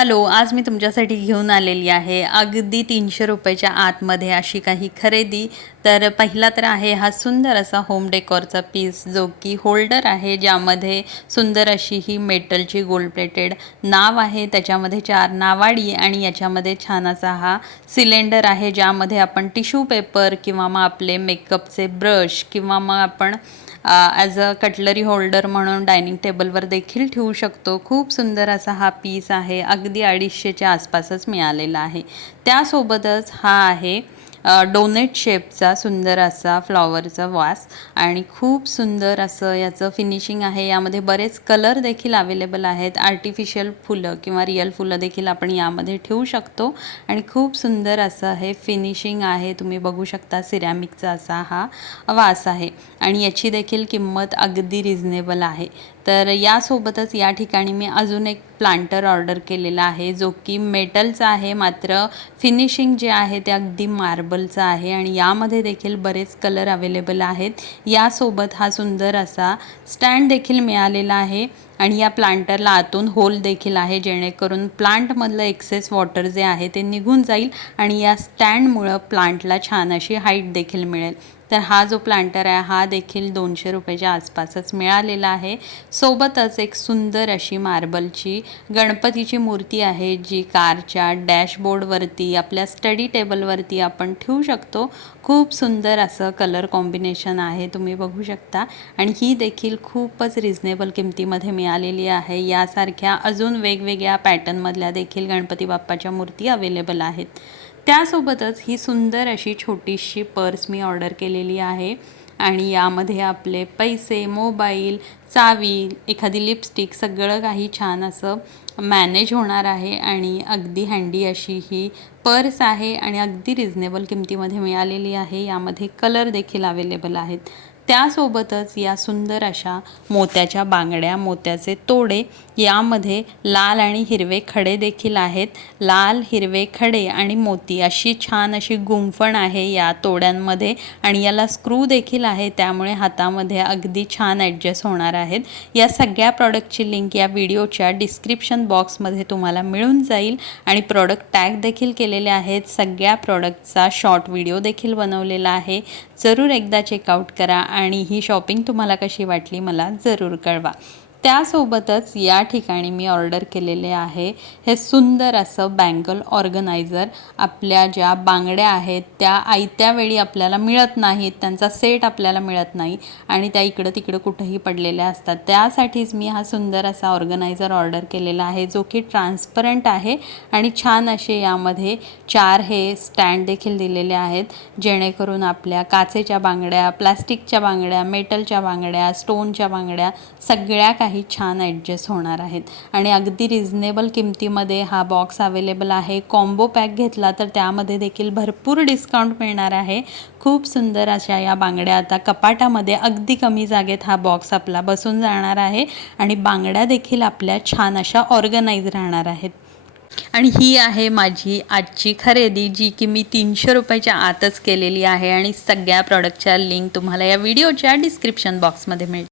Hello, आज मी तुमच्यासाठी घेऊन आलेली आहे अगदी 300 रुपयाच्या आतमध्ये अशी काही खरेदी। तर पहिला तर आहे हा सुंदर असा होम डेकोरचा पीस, जो की होल्डर आहे, ज्यामध्ये सुंदर अशी ही मेटलची गोल्ड प्लेटेड नाव आहे, त्याच्यामध्ये 4 नावाडी आणि याच्यामध्ये छान असा हा सिलेंडर आहे, ज्यामध्ये आपण टिश्यू पेपर किंवा मग आपले मेकअपचे ब्रश किंवा मग आपण ॲज अ कटलरी होल्डर म्हणून डायनिंग टेबलवर देखील ठेवू शकतो। खूप सुंदर असा हा पीस आहे, अगदी 250च्या आसपासच मिळालेला आहे। त्यासोबतच हा आहे डोनेट शेपचा सुंदर असा फ्लॉवरचा वास आणि खूप सुंदर असं याचं फिनिशिंग आहे। यामध्ये बरेच कलर देखील अवेलेबल आहेत, आर्टिफिशियल फुलं किंवा रिअल फुलं देखील आपण यामध्ये ठेवू शकतो आणि खूप सुंदर असं हे फिनिशिंग आहे। तुम्ही बघू शकता सिरॅमिकचा असा हा वास आहे आणि याची देखील किंमत अगदी रिझनेबल आहे। तर यासोबतच या ठिकाणी मी अजून एक प्लांटर ऑर्डर केलेला आहे, जो की मेटलचा आहे, मात्र फिनिशिंग जे आहे ते अगदी मार्बलचं आहे आणि यामध्ये देखील बरेच कलर अवेलेबल आहेत। यासोबत हा सुंदर असा स्टँड देखील मिळालेला आहे आणि या प्लांटरला आतून होल देखील आहे, जेणेकरून प्लांटमधलं एक्सेस वॉटर जे आहे ते निघून जाईल आणि या स्टँडमुळं प्लांटला छान अशी हाईट देखील मिळेल। तर हा जो प्लांटर आहे हा देखील 200 रुपयाच्या आसपासच मिळालेला आहे। सोबतच एक सुंदर अशी मार्बलची गणपतीची मूर्ती आहे, जी कारच्या डॅशबोर्डवरती आपल्या स्टडी टेबलवरती आपण ठेवू शकतो। खूप सुंदर असं कलर कॉम्बिनेशन आहे, तुम्ही बघू शकता आणि ही देखील खूपच रिझनेबल किमतीमध्ये मिळालेली आहे। यासारख्या अजून वेगवेगळ्या पॅटर्नमधल्या देखील गणपती बाप्पाच्या मूर्ती अवेलेबल आहेत। त्यासोबतच ही सुंदर अशी छोटीशी पर्स मी ऑर्डर केलेली आहे आणि यामध्ये आपले पैसे, मोबाईल, चावी, एखादी लिपस्टिक सगळं काही छान असं मॅनेज होणार आहे आणि अगदी हँडी अशी ही पर्स आहे आणि अगदी रिझनेबल किमतीमध्ये मिळालेली आहे। यामध्ये कलर देखील अवेलेबल आहेत। त्यासोबतच या सुंदर अशा मोत्याच्या बांगड्या, मोत्याचे तोडे, यामध्ये लाल आणि हिरवे खडे देखील आहेत। लाल, हिरवे खडे आणि मोती अशी छान अशी गुंफण आहे या तोड्यांमध्ये आणि याला स्क्रू देखील आहे, त्यामुळे हातामध्ये अगदी छान ॲडजस्ट होणार आहेत। या सगळ्या प्रॉडक्टची लिंक या व्हिडिओच्या डिस्क्रिप्शन बॉक्समध्ये तुम्हाला मिळून जाईल आणि प्रॉडक्ट टॅग देखील केलेले आहेत। सगळ्या प्रॉडक्टचा शॉर्ट व्हिडिओ देखील बनवलेला आहे, जरूर एकदा चेकआउट करा आणि ही शॉपिंग तुम्हाला कशी वाटली मला जरूर कळवा। त्यासोबतच या ठिकाणी मी ऑर्डर केलेले आहे हे सुंदर असं बँगल ऑर्गनायझर। आपल्या ज्या बांगड्या आहेत त्या आयत्या वेळी आपल्याला मिळत नाहीत, त्यांचा सेट आपल्याला मिळत नाही आणि त्या इकडं तिकडं कुठंही पडलेल्या असतात, त्यासाठीच मी हा सुंदर असा ऑर्गनायझर ऑर्डर केलेला आहे, जो की ट्रान्सपरंट आहे आणि छान असे यामध्ये 4 हे स्टँड देखील दिलेले आहेत, जेणेकरून आपल्या काचेच्या बांगड्या, प्लास्टिकच्या बांगड्या, मेटलच्या बांगड्या, स्टोनच्या बांगड्या सगळ्या काही छान ॲडजस्ट होणार आहेत आणि अगदी रिझनेबल किमतीमध्ये हा बॉक्स अवेलेबल आहे। कॉम्बो पॅक घेतला तर त्यामध्ये देखील भरपूर डिस्काउंट मिळणार आहे। खूप सुंदर अशा या बांगड्या आता कपाटामध्ये अगदी कमी जागेत हा बॉक्स आपला बसून जाणार आहे आणि बांगड्या देखील आपल्या छान अशा ऑर्गनाइज राहणार आहेत। आणि ही आहे माझी आजची खरेदी, जी की मी 300 रुपयाच्या आतच केलेली आहे आणि सगळ्या प्रॉडक्टच्या लिंक तुम्हाला या व्हिडिओच्या डिस्क्रिप्शन बॉक्समध्ये मिळेल।